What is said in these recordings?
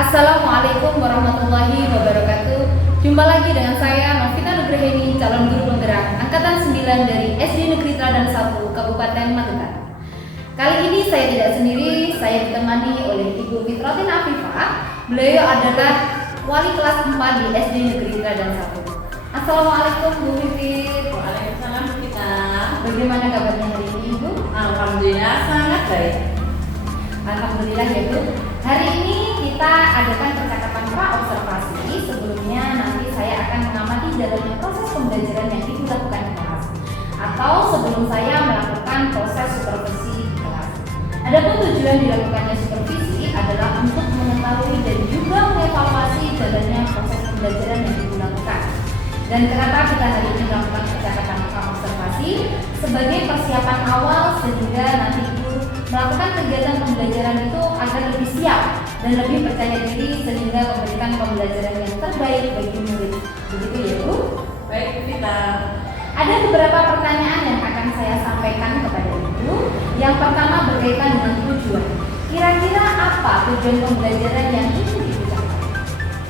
Assalamualaikum warahmatullahi wabarakatuh. Jumpa lagi dengan saya Novita Nugraheni, calon guru penggerak angkatan 9 dari SD Negeri Teladan 1 Kabupaten Magetan. Kali ini saya tidak sendiri, saya ditemani oleh Ibu Fitrotin Afifah. Beliau adalah wali kelas 4 di SD Negeri Teladan 1. Assalamualaikum Bu Fitri. Waalaikumsalam kita. Bagaimana kabarnya hari ini Ibu? Alhamdulillah sangat baik. Alhamdulillah ya Bu. Hari ini kita adakan percakapan pra-observasi. Sebelumnya nanti saya akan mengamati jalannya proses pembelajaran yang Ibu lakukan di kelas, atau sebelum saya melakukan proses supervisi di kelas. Adapun tujuan dilakukannya supervisi adalah untuk mengetahui dan juga mengevaluasi jalannya proses pembelajaran yang Ibu lakukan. Dan kenapa kita hari ini melakukan percakapan pra-observasi? Sebagai persiapan awal sehingga nanti Ibu melakukan kegiatan pembelajaran itu agar lebih siap dan lebih percaya diri sehingga memberikan pembelajaran yang terbaik bagi murid. Begitu ya Bu? Baik kita. Ada beberapa pertanyaan yang akan saya sampaikan kepada Ibu. Yang pertama berkaitan dengan tujuan. Kira-kira apa tujuan pembelajaran yang ingin Ibu capai?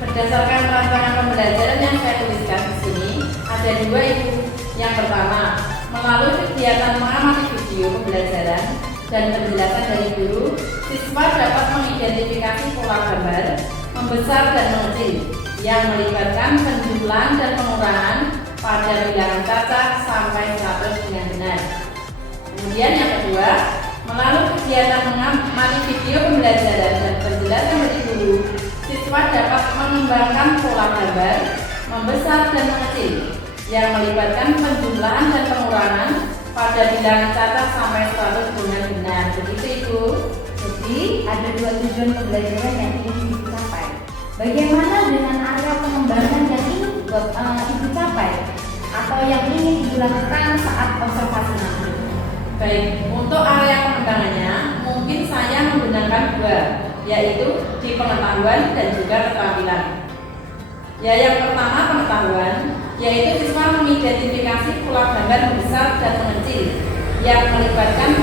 Berdasarkan rancangan pembelajaran yang saya tuliskan di sini, ada dua Ibu. Yang pertama, melalui kegiatan mengamati video pembelajaran dan penjelasan dari guru, siswa dapat mengidentifikasi pola gambar, membesar dan mengecil, yang melibatkan penjumlahan dan pengurangan pada bilangan cacat sampai 100 dengan benar. Kemudian yang kedua, melalui kegiatan mengamati video pembelajaran dan penjelasan dari guru, siswa dapat mengembangkan pola gambar, membesar dan mengecil, yang melibatkan penjumlahan dan pengurangan pada bilangan cacat sampai 100 dengan benar. Begitu Ibu. Jadi ada dua tujuan pembelajaran yang ingin Ibu capai. Bagaimana dengan area pengembangan yang ingin Ibu capai atau yang ingin Ibu lakukan saat observasi nanti? Baik, untuk area pengembangannya mungkin saya menggunakan dua, yaitu di pengetahuan dan juga keterampilan. Ya, yang pertama pengetahuan, yaitu siswa mengidentifikasi pola gambar membesar dan mengecil yang melibatkan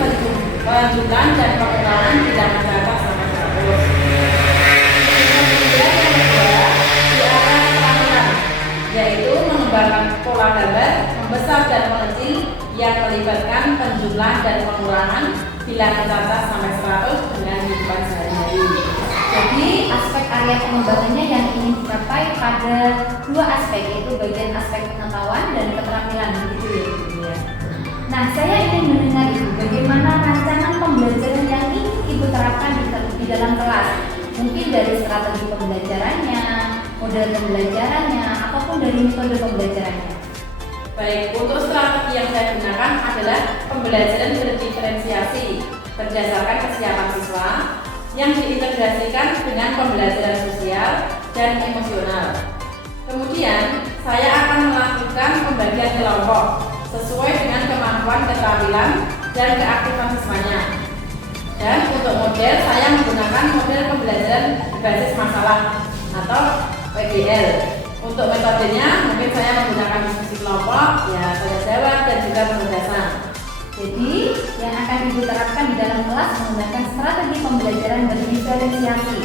penjumlahan dan pengurangan bilangan cacat sampai 100. Kemudian yang kedua, di area keterampilan, yaitu mengembangkan pola gambar membesar dan mengecil yang melibatkan penjumlahan dan pengurangan bilangan cacat sampai 100 dengan kehidupan sehari-hari. Jadi aspek area pengembangannya yang ingin dicapai pada dua aspek, yaitu bagian aspek pengetahuan dan keterampilan, begitu ya Ibu ya. Nah, saya ingin mendengar Ibu bagaimana rancangan pembelajaran yang ingin Ibu terapkan di dalam kelas. Mungkin dari strategi pembelajarannya, model pembelajarannya, ataupun dari metode pembelajarannya. Baik, untuk strategi yang saya gunakan adalah pembelajaran berdiferensiasi berdasarkan kesiapan siswa yang diintegrasikan dengan pembelajaran sosial dan emosional. Kemudian, saya akan melakukan pembagian kelompok sesuai dengan kemampuan, keterampilan, dan keaktifan siswanya. Dan untuk model, saya menggunakan model pembelajaran berbasis masalah atau PBL. Untuk metodenya, mungkin saya menggunakan diskusi kelompok, ya tanya jawab, dan juga penugasan. Jadi, yang akan Ibu terapkan di dalam kelas menggunakan strategi pembelajaran berdiferensiasi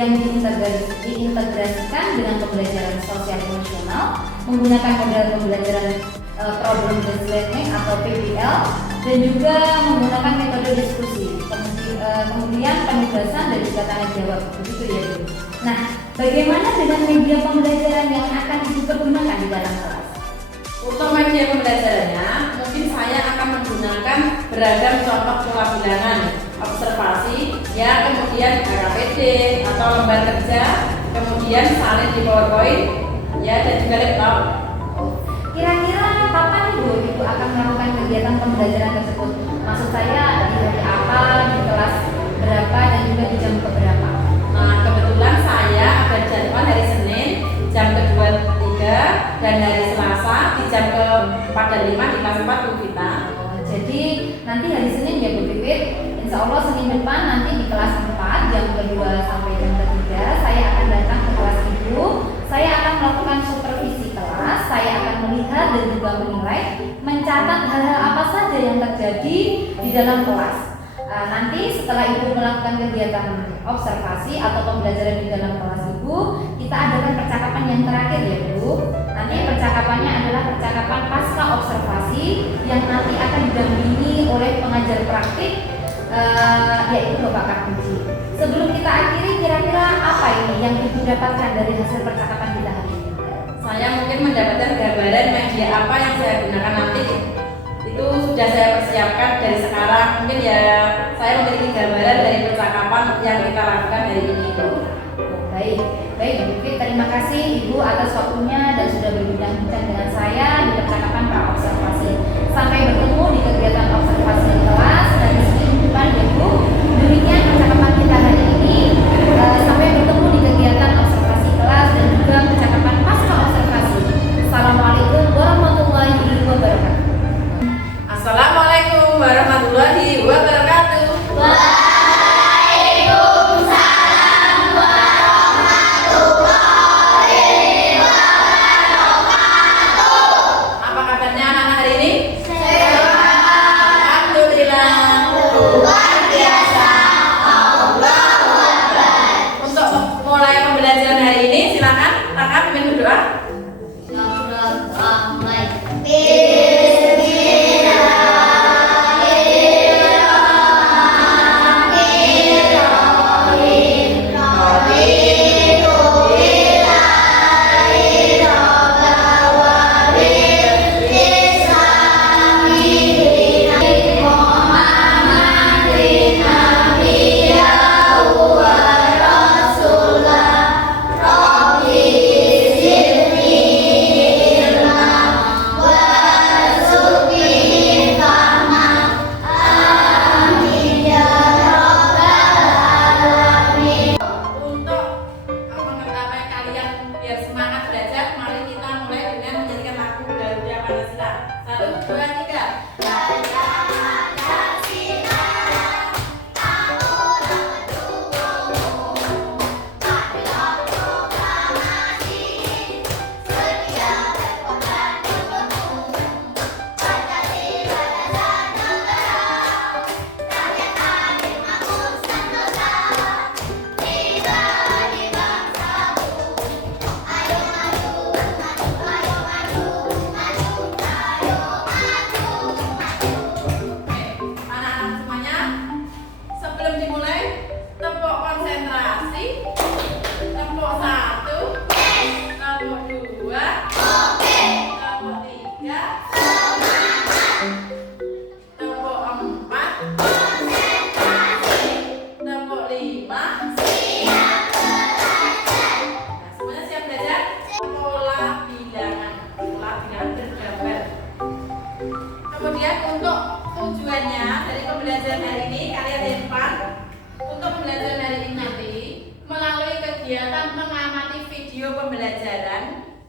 yang diintegrasikan dengan pembelajaran sosial emosional, menggunakan model pembelajaran problem based learning atau PBL, dan juga menggunakan metode diskusi, kemudian penugasan dan juga tanya jawab. Begitu ya Bu. Nah, bagaimana dengan media pembelajaran yang akan Ibu pergunakan di dalam kelas? Untuk media pembelajarannya, mungkin saya akan menggunakan beragam contoh pola bilangan, observasi, ya kemudian RKPD atau lembar kerja, kemudian salin di PowerPoint, ya dan juga laptop. Kira-kira kapan Ibu akan melakukan kegiatan pembelajaran tersebut? Maksud saya di hari apa, di kelas berapa, dan juga di jam berapa? Nah, kebetulan saya ada jadwal hari Senin jam ke-2-3 dan hari Selasa di jam ke-4 dan 5 di kelas 4 Bu Vita. Jadi nanti hari Senin ya Bu Pipit, insya Allah Senin depan nanti di kelas 4 jam ke-2 sampai jam ke-3 saya akan datang ke kelas Ibu. Saya akan melakukan supervisi kelas, saya akan melihat dan juga menilai, mencatat hal-hal apa saja yang terjadi di dalam kelas. Nanti setelah Ibu melakukan kegiatan observasi atau pembelajaran di dalam kelas Ibu, kita adakan percakapan yang terakhir ya Bu. Nanti percakapannya adalah percakapan pasca observasi yang nanti akan didampingi oleh pengajar praktik yaitu Bapak Karpuji. Sebelum kita akhiri, kira-kira apa ini yang Ibu dapatkan dari hasil percakapan kita hari ini? Saya mungkin mendapatkan gambaran media apa yang saya gunakan nanti. Itu sudah saya persiapkan dari sekarang. Mungkin ya saya memiliki gambaran dari percakapan yang kita lakukan hari ini. Baik, baik Bu Putri, terima kasih Ibu atas waktunya dan sudah berbincang-bincang dengan saya di percakapan pra-observasi. Sampai bertemu di kegiatan observasi kelas dan di sini depan ya Bu. Demikian percakapan kita hari ini. Sampai bertemu di kegiatan observasi kelas dan juga percakapan pasca observasi. Assalamualaikum warahmatullahi wabarakatuh. Assalamualaikum warahmatullahi wabarakatuh. Apa kabarnya anak-anak hari ini? Alhamdulillah. Luar biasa. Allahu Akbar. Untuk mulai pembelajaran hari ini, silakan Kakak pimpin berdoa.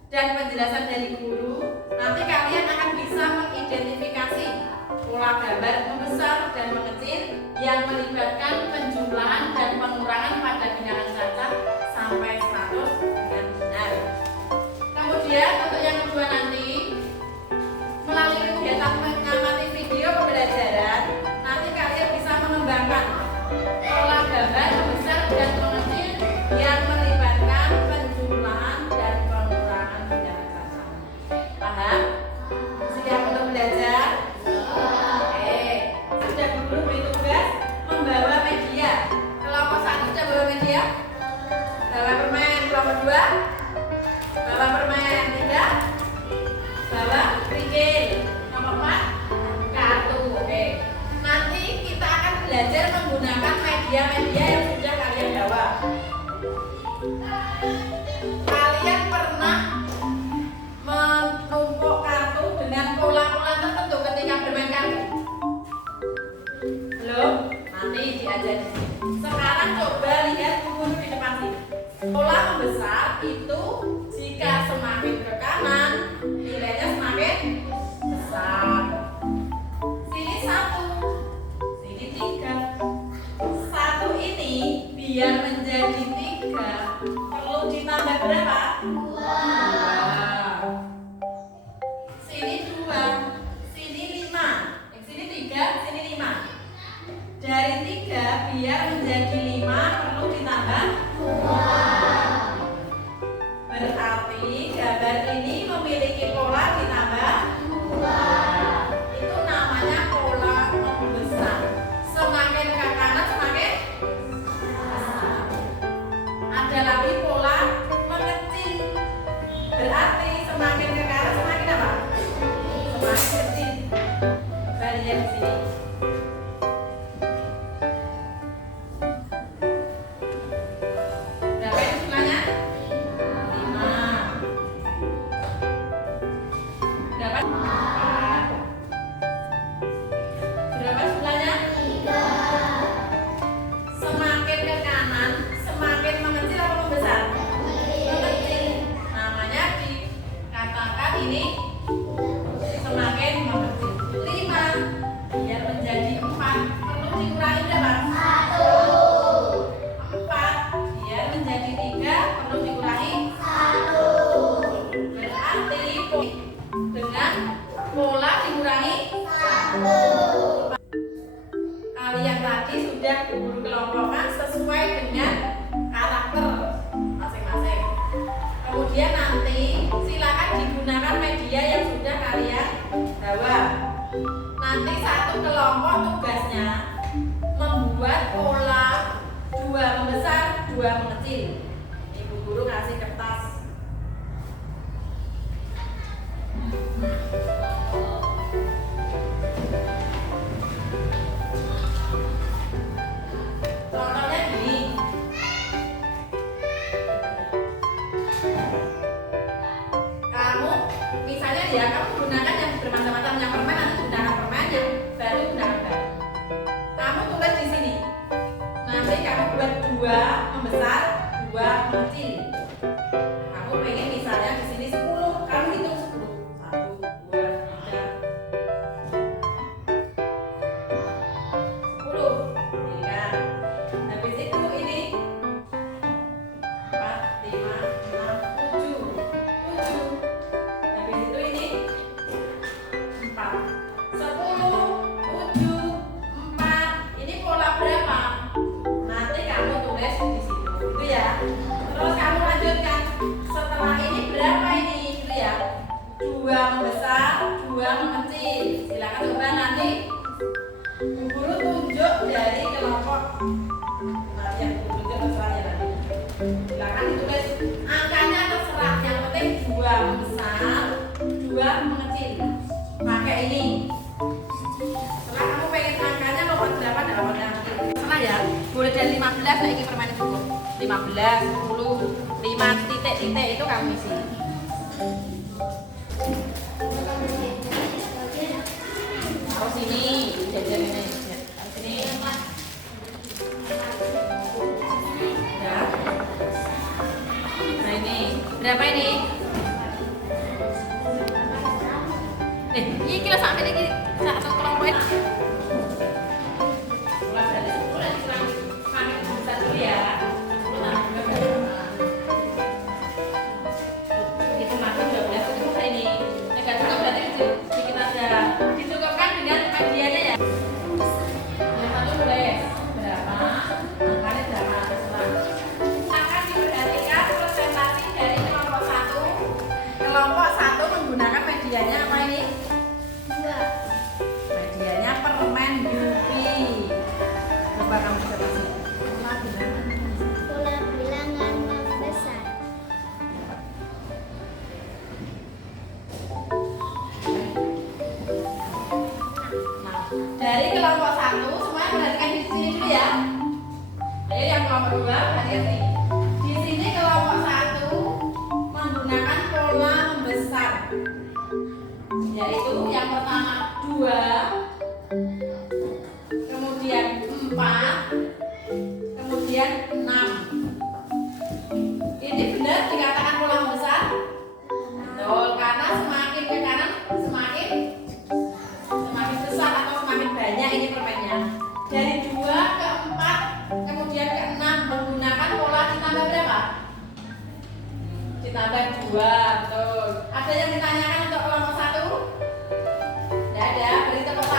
Dan penjelasan dari guru, nanti kalian akan bisa mengidentifikasi pola gambar membesar dan mengecil yang melibatkan penjumlahan dan pengurangan pada bilangan cacat sampai 100 dengan benar. Kemudian untuk yang kedua nanti, melalui kegiatan mengamati video pembelajaran, nanti kalian bisa mengembangkan pola gambar membesar dan mengecil yang melibatkan penjumlahan dan pengurangan bilangan cacat. Paham? Siap untuk belajar? Oke. Sudah guru beri tugas membawa media. Kelompok 1 sudah bawa media? Bawa permen. Kelompok 2? Bawa permen. 3? Bawa kerikil. Nomor 4? Kartu. Oke. Nanti kita akan belajar menggunakan media-media yang sudah kalian bawa. Kalian pernah menumpuk kartu dengan pola-pola tertentu ketika bermain kartu? Belum? Nanti diajari. Sekarang coba lihat guru di depan sini. Pola membesar itu jika semakin ke kanan nilainya semakin besar. Sini 1, sini 3. 1 ini biar menjadi 3 perlu ditambah berapa? 2. Sini 2, sini 5. Yang sini 3, sini 5. Dari 3 biar menjadi 5 perlu ditambah 2. Berarti gambar ini memiliki pola ditambah 2. Itu namanya pola membesar. Semakin ke kanan semakin besar. Ada lagi pola mengecil. Berarti semakin ke kanan semakin apa? Semakin kecil. Baliknya di sini. Berapa itu jumlahnya? 5. Berapa? 4. Berapa jumlahnya? 3. Semakin ke kanan semakin mengecil atau membesar? Mengecil. Namanya dikatakan ini semakin mengecil. 5 biar menjadi 4 perlu dikurangi berapa? 1. 4 biar menjadi 3 perlu dikurangi 1. Berarti dengan pola dikurangi 1. Kalian tadi sudah guru kelompokkan sesuai dengan karakter masing-masing. Kemudian nanti silakan digunakan media yang sudah kalian bawa. Nanti satu kelompok tugasnya membuat pola 2 membesar, 2 mengecil. Ibu guru kasih kertas. Contohnya gini. Kamu misalnya ya kamu gunakan yang bermacam-macam, yang permen nanti gunakan permen, yang baru gunakan baru. Kamu tulis di sini. Nanti kamu buat 2 membesar, 2 mengecil. Kamu pengen misalnya di sini 10, kamu hitung 10. 1, 2, 3, 10. Ini kan. Habis itu ini 4, 5, 6, 7. 7. Habis itu ini 4. 10, 7, 4. Ini pola berapa? Nanti kamu tulis di situ. Itu ya. Terus kamu lanjutkan. Setelah ini berapa ini? Itu ya. 2 membesar, 2 mengecil. Silakan coba nanti Bu guru tunjuk dari kelompok. Nah, yang Bu tunjuk terserah nanti. Silakan ditulis angkanya terserah. Yang penting 2 membesar, 2 mengecil. Pakai ini. Setelah kamu pengen angkanya lompat berapa dan lompat yang kecil. Terserah ya. Boleh dari 15 lagi permanen cukup. 15, 10, 5 titik-titik itu kamu isi. Taruh sini, jajar ini. Taruh sini. Ya. Nah ini, berapa ini? Ini kilo sampai ini satu kelompok. Mulai dari 10 dan kurang makin besar dulu ya. 10 tambah 12. Itu makin 12 itu kayak ini. Enggak cukup berarti sedikit aja. Dicukupkan dengan medianya ya. Yang satu boleh berapa? Angkanya berapa? Terserah. Akan diperhatikan presentasi dari kelompok 1. Kelompok 1 menggunakan medianya apa ini? 2. Medianya permen Yupi. Coba kamu coba sih. Pola bilangan membesar. Nah, dari kelompok 1 semuanya perhatikan di sini dulu ya. Ayo yang kelompok 2 perhatikan sini. Di sini kelompok 1 menggunakan pola membesar. Yaitu yang pertama 2, kemudian 4, kemudian 6. Ini benar dikatakan pola membesar? Betul, karena semakin ke kanan semakin besar atau semakin banyak ini permennya. Dari 2 ke 4 kemudian ke 6 menggunakan pola ditambah berapa? Ditambah 2, betul. Ada yang ditanyakan untuk kelompok 1? Tidak ada, beri tepuk tangan.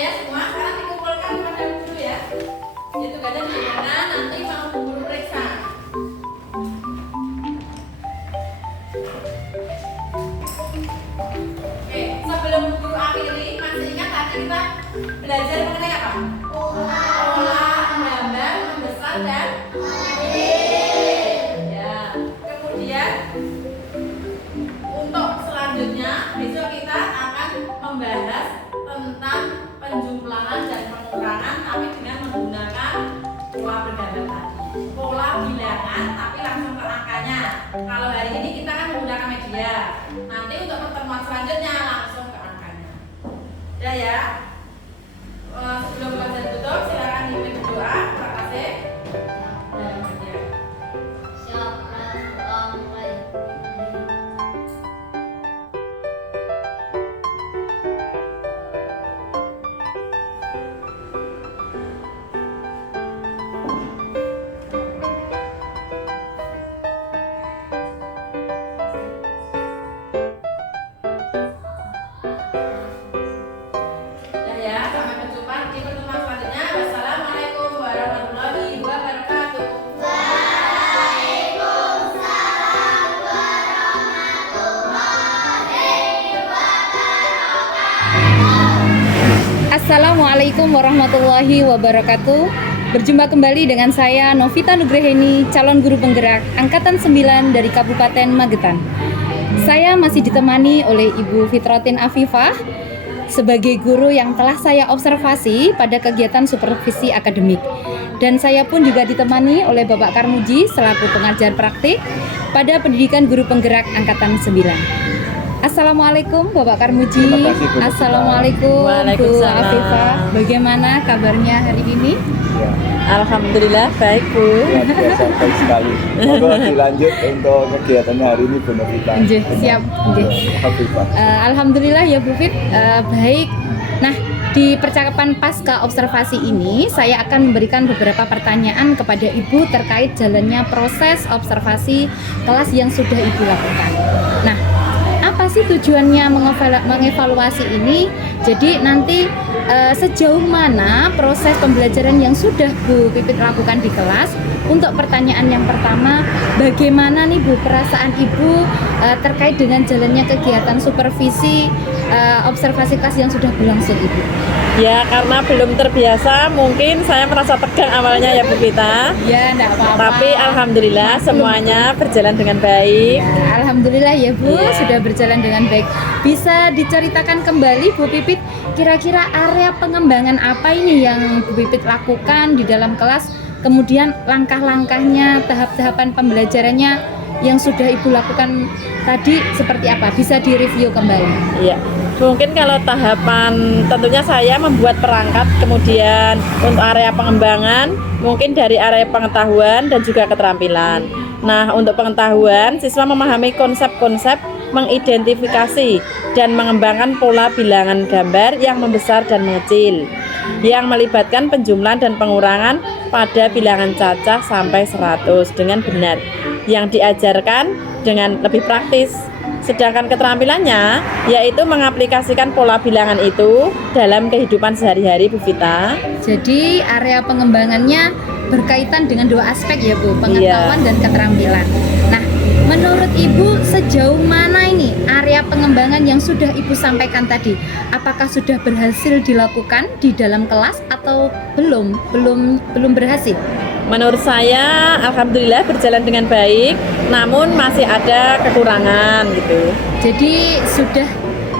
ya semua, sekarang dikumpulkan kepada guru ya. Jadi tugasnya di mana nanti mau guru periksa. Oke, sebelum guru akhiri, masih ingat tadi kita belajar mengenai apa? Pola, menggambar, membesar dan ya. Kemudian untuk selanjutnya besok kita akan membahas tentang penjumlahan dan pengurangan tapi dengan menggunakan pola bergambar tadi. Pola bilangan tapi langsung ke angkanya. Kalau hari ini kita kan menggunakan media. Nanti untuk pertemuan selanjutnya langsung ke angkanya. Ya. Sebelum belajar tutup silakan dipimpin doa. Terima kasih. Dan ya. Sampai berjumpa di pertemuan selanjutnya. Wassalamualaikum warahmatullahi wabarakatuh. Assalamualaikum warahmatullahi wabarakatuh. Berjumpa kembali dengan saya Novita Nugraheni, calon guru penggerak Angkatan 9 dari Kabupaten Magetan. Saya masih ditemani oleh Ibu Fitratin Afifah sebagai guru yang telah saya observasi pada kegiatan supervisi akademik. Dan saya pun juga ditemani oleh Bapak Karmuji selaku pengajar praktik pada pendidikan guru penggerak Angkatan 9. Assalamualaikum Bapak Karmuji. Terima kasih, Bu. Assalamualaikum Bu Waalaikumsalam. Afifah. Bagaimana kabarnya hari ini? Ya, Alhamdulillah baik Bu. luar biasa baik sekali. Monggo dilanjut untuk kegiatannya hari ini Bu Novita. Nggih, siap. Nggih. Hafifah. Alhamdulillah ya Bu Fit, baik. Nah, di percakapan pasca observasi ini saya akan memberikan beberapa pertanyaan kepada Ibu terkait jalannya proses observasi kelas yang sudah Ibu lakukan. Nah, apa sih tujuannya mengevaluasi ini? Jadi nanti sejauh mana proses pembelajaran yang sudah Bu Pipit lakukan di kelas. Untuk pertanyaan yang pertama, bagaimana nih Bu perasaan Ibu terkait dengan jalannya kegiatan supervisi observasi kelas yang sudah berlangsung Ibu? Ya, karena belum terbiasa mungkin saya merasa tegang awalnya ya Bu Vita. Ya, enggak apa-apa. Tapi alhamdulillah semuanya berjalan dengan baik. Ya, alhamdulillah ya Bu, Iya. sudah berjalan dengan baik. Bisa diceritakan kembali Bu Pipit, kira-kira area pengembangan apa ini yang Bu Pipit lakukan di dalam kelas? Kemudian langkah-langkahnya, tahap-tahapan pembelajarannya yang sudah Ibu lakukan tadi seperti apa? Bisa direview kembali. Iya. Mungkin kalau tahapan tentunya saya membuat perangkat, kemudian untuk area pengembangan mungkin dari area pengetahuan dan juga keterampilan. Nah, untuk pengetahuan siswa memahami konsep-konsep, mengidentifikasi dan mengembangkan pola bilangan gambar yang membesar dan mengecil yang melibatkan penjumlahan dan pengurangan pada bilangan cacah sampai 100 dengan benar yang diajarkan dengan lebih praktis. Sedangkan keterampilannya yaitu mengaplikasikan pola bilangan itu dalam kehidupan sehari-hari Bu Vita. Jadi area pengembangannya berkaitan dengan dua aspek ya Bu, pengetahuan dan keterampilan. Nah, menurut Ibu sejauh mana ini area pengembangan yang sudah Ibu sampaikan tadi? Apakah sudah berhasil dilakukan di dalam kelas atau belum berhasil? Menurut saya alhamdulillah berjalan dengan baik, namun masih ada kekurangan gitu. Jadi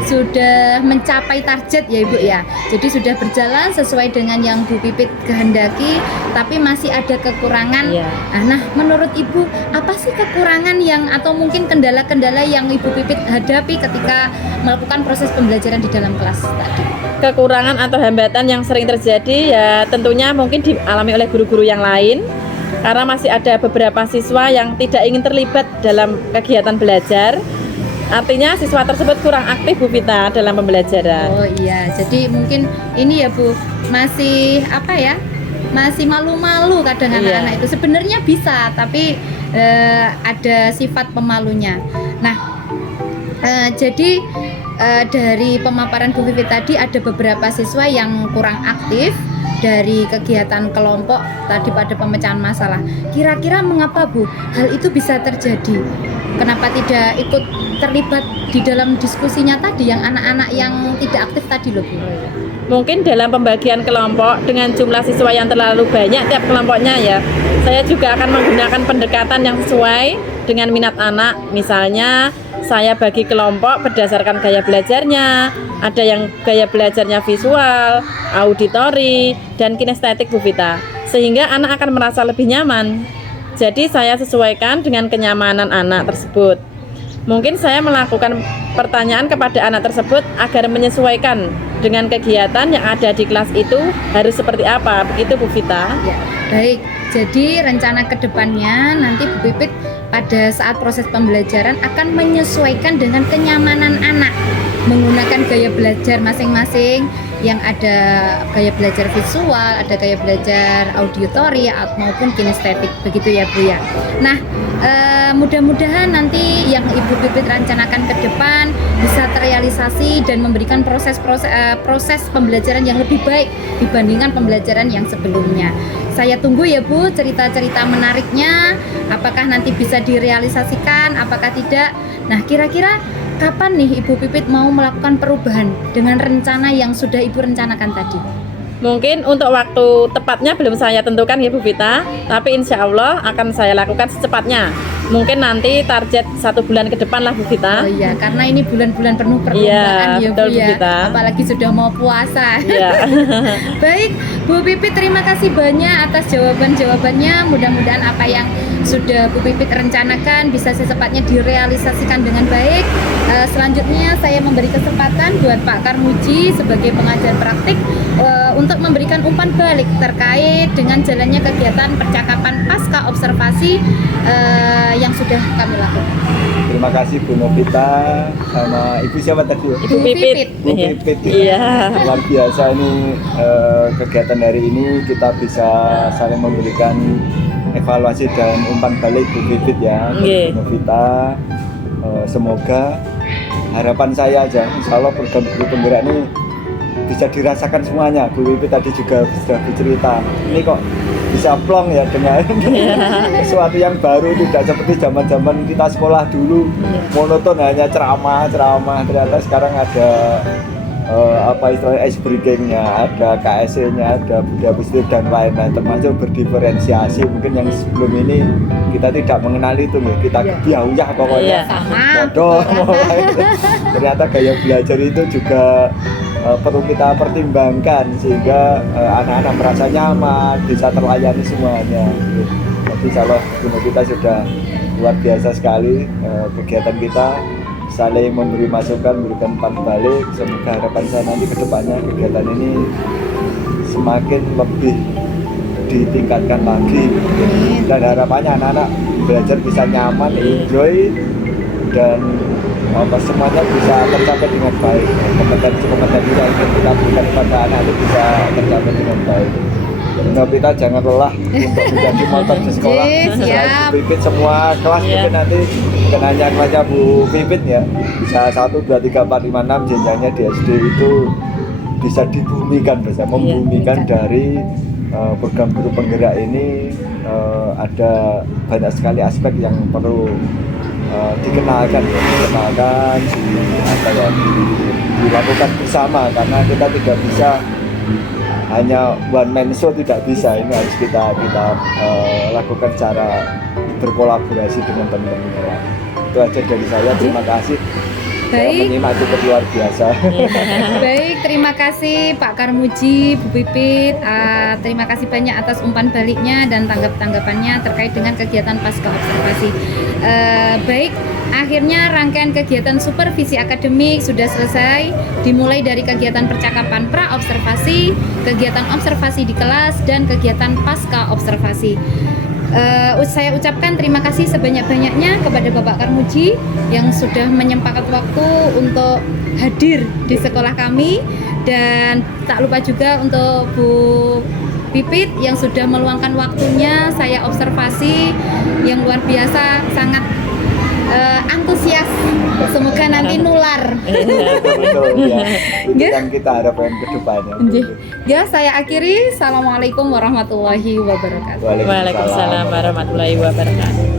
sudah mencapai target ya Ibu ya. Jadi sudah berjalan sesuai dengan yang Bu Pipit kehendaki, tapi masih ada kekurangan. Iya. Nah, menurut Ibu apa sih kekurangan yang atau mungkin kendala-kendala yang Ibu Pipit hadapi ketika melakukan proses pembelajaran di dalam kelas tadi? Kekurangan atau hambatan yang sering terjadi ya tentunya mungkin dialami oleh guru-guru yang lain, karena masih ada beberapa siswa yang tidak ingin terlibat dalam kegiatan belajar. Artinya siswa tersebut kurang aktif Bu Vita dalam pembelajaran. Oh iya, jadi mungkin ini ya Bu, masih apa ya? Masih malu-malu kadang Iya. anak-anak itu. Sebenarnya bisa, tapi ada sifat pemalunya. Nah, jadi dari pemaparan Bu Pipit tadi ada beberapa siswa yang kurang aktif dari kegiatan kelompok tadi pada pemecahan masalah. Kira-kira mengapa Bu hal itu bisa terjadi? Kenapa tidak ikut terlibat di dalam diskusinya tadi yang anak-anak yang tidak aktif tadi loh Bu? Mungkin dalam pembagian kelompok dengan jumlah siswa yang terlalu banyak tiap kelompoknya ya, saya juga akan menggunakan pendekatan yang sesuai dengan minat anak. Misalnya saya bagi kelompok berdasarkan gaya belajarnya, ada yang gaya belajarnya visual, auditori, dan kinestetik Bu Vita, sehingga anak akan merasa lebih nyaman. Jadi saya sesuaikan dengan kenyamanan anak tersebut. Mungkin saya melakukan pertanyaan kepada anak tersebut agar menyesuaikan dengan kegiatan yang ada di kelas itu harus seperti apa, begitu Bu Vita? Ya, baik. Jadi rencana kedepannya nanti Bu Pipit pada saat proses pembelajaran akan menyesuaikan dengan kenyamanan anak, menggunakan gaya belajar masing-masing, yang ada gaya belajar visual, ada gaya belajar auditori maupun kinestetik, begitu ya Bu ya. Nah, mudah-mudahan nanti yang Ibu Pipit rencanakan ke depan bisa terrealisasi dan memberikan proses pembelajaran yang lebih baik dibandingkan pembelajaran yang sebelumnya. Saya tunggu ya Bu cerita-cerita menariknya, apakah nanti bisa direalisasikan, apakah tidak. Nah, kira-kira kapan nih Ibu Pipit mau melakukan perubahan dengan rencana yang sudah Ibu rencanakan tadi? Mungkin untuk waktu tepatnya belum saya tentukan ya Bu Vita, tapi insya Allah akan saya lakukan secepatnya. Mungkin nanti target 1 bulan ke depan lah Bu Vita. Oh iya, karena ini bulan-bulan penuh perlombaan ya Bu betul, Bu ya, Vita. apalagi sudah mau puasa. Iya. Baik, Bu Pipit terima kasih banyak atas jawaban-jawabannya. Mudah-mudahan apa yang sudah Bu Pipit rencanakan bisa secepatnya direalisasikan dengan baik. Selanjutnya saya memberi kesempatan buat Pak Karmuji sebagai pengajar praktik untuk memberikan umpan balik terkait dengan jalannya kegiatan percakapan pasca observasi yang sudah kami lakukan. Terima kasih Bu Novita sama Ibu siapa tadi? Ibu Pipit. Bu Pipit. Iya. Luar biasa ini kegiatan hari ini kita bisa saling memberikan evaluasi dan umpan balik Bu Pipit ya. Nggih. Bu Novita, semoga harapan saya aja, insya Allah program guru penggerak ini bisa dirasakan semuanya. Bu Pipit tadi juga sudah bercerita, ini kok bisa plong ya dengan sesuatu yang baru, tidak seperti zaman-zaman kita sekolah dulu monoton hanya ceramah, ternyata sekarang ada apa istilahnya ice breaking-nya, ada KSE-nya, ada budaya positif dan lain-lain, termasuk berdiferensiasi. Mungkin yang sebelum ini kita tidak mengenali itu, kita kebiayah pokoknya bodoh. Ternyata gaya belajar itu juga perlu kita pertimbangkan sehingga anak-anak merasa nyaman, bisa terlayani semuanya. Jadi kalau kita sudah luar biasa sekali kegiatan kita, saling memberi masukan, memberikan umpan balik. Semoga harapan saya nanti ke depannya kegiatan ini semakin lebih ditingkatkan lagi, dan harapannya anak-anak belajar bisa nyaman, enjoy, dan semuanya bisa tercapai dengan baik. Kompetensi yang ingin kita berikan kepada anak itu bisa tercapai dengan baik. Kita jangan lelah untuk menjadi motor di sekolah. Siap. Bu Pipit semua kelas mungkin nanti bukan hanya kelasnya Bu Pipit ya, bisa 1, 2, 3, 4, 5, 6 jenjangnya di SD itu bisa dibumikan, bisa membumikan dari program guru penggerak ini. Ada banyak sekali aspek yang perlu dikenalkan dilakukan bersama, karena kita tidak bisa hanya one man show, tidak bisa. Ini harus kita lakukan secara berkolaborasi dengan teman-teman. Itu aja dari saya, terima kasih. Baik. Menyimak cukup luar biasa. Baik, terima kasih Pak Karmuji, Bu Pipit. Terima kasih banyak atas umpan baliknya dan tanggapannya terkait dengan kegiatan pasca observasi. Baik, akhirnya rangkaian kegiatan supervisi akademik sudah selesai, dimulai dari kegiatan percakapan pra-observasi, kegiatan observasi di kelas, dan kegiatan pasca observasi. Saya ucapkan terima kasih sebanyak-banyaknya kepada Bapak Karmuji yang sudah menyempatkan waktu untuk hadir di sekolah kami, dan tak lupa juga untuk Bu Pipit yang sudah meluangkan waktunya saya observasi yang luar biasa, sangat antusias. Semoga nanti nular. Betul ya. Itu Nggih. yang kita harapkan ke depannya. Nggih. Ya, saya akhiri. Assalamualaikum warahmatullahi wabarakatuh. Waalaikumsalam warahmatullahi wabarakatuh.